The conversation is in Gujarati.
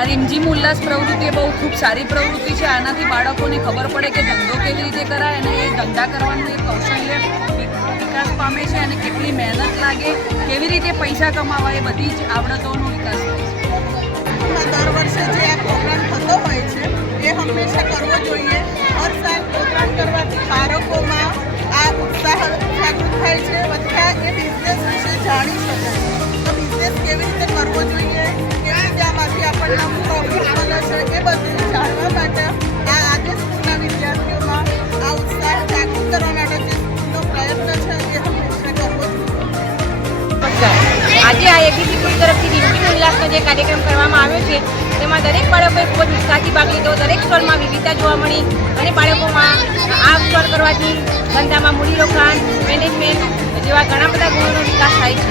આ રીમઝીમ ઉલ્લાસ પ્રવૃત્તિ એ બહુ ખૂબ સારી પ્રવૃત્તિ છે। આનાથી બાળકોને ખબર પડે કે ધંધો કેવી રીતે કરાય અને એ ધંધા કરવાનું એક કૌશલ્ય વિકાસ પામે છે અને કેટલી મહેનત લાગે, કેવી રીતે પૈસા કમાવા, એ બધી જ આવડતોનો વિકાસ થાય છે। દર વર્ષે જે આ પ્રોગ્રામ થતો હોય છે એ હંમેશા કરવો જોઈએ। હર સાલ પ્રોગ્રામ કરવાથી બાળકોમાં આ ઉત્સાહ જાગૃત થાય છે, બધા એ બિઝનેસ વિશે જાણી શકે છે। તો બિઝનેસ કેવી રીતે કરવો જોઈએ, કેવી રીતે આમાંથી આપણને પ્રોફિટ મળે છે, એ બધું જાણવા માટે આ આજે સ્કૂલના વિદ્યાર્થીઓમાં આ ઉત્સાહ જાગૃત કરવા માટે જે સ્કૂલનો પ્રયત્ન છે એ હંમેશા કરવો જોઈએ। આજે આ એબીસી સ્કૂલ તરફથી રીમઝીમ ઉલ્લાસનો જે કાર્યક્રમ કરવામાં આવ્યો છે તેમાં દરેક બાળકોએ ખૂબ જ ઉત્સાહથી ભાગ લીધો। દરેક સ્ટોલમાં વિવિધતા જોવા મળી અને બાળકોમાં આ સ્ટોલ કરવાથી ધંધામાં મૂડીરોકાણ, મેનેજમેન્ટ જેવા ઘણા બધા ગુણોનો વિકાસ થાય છે।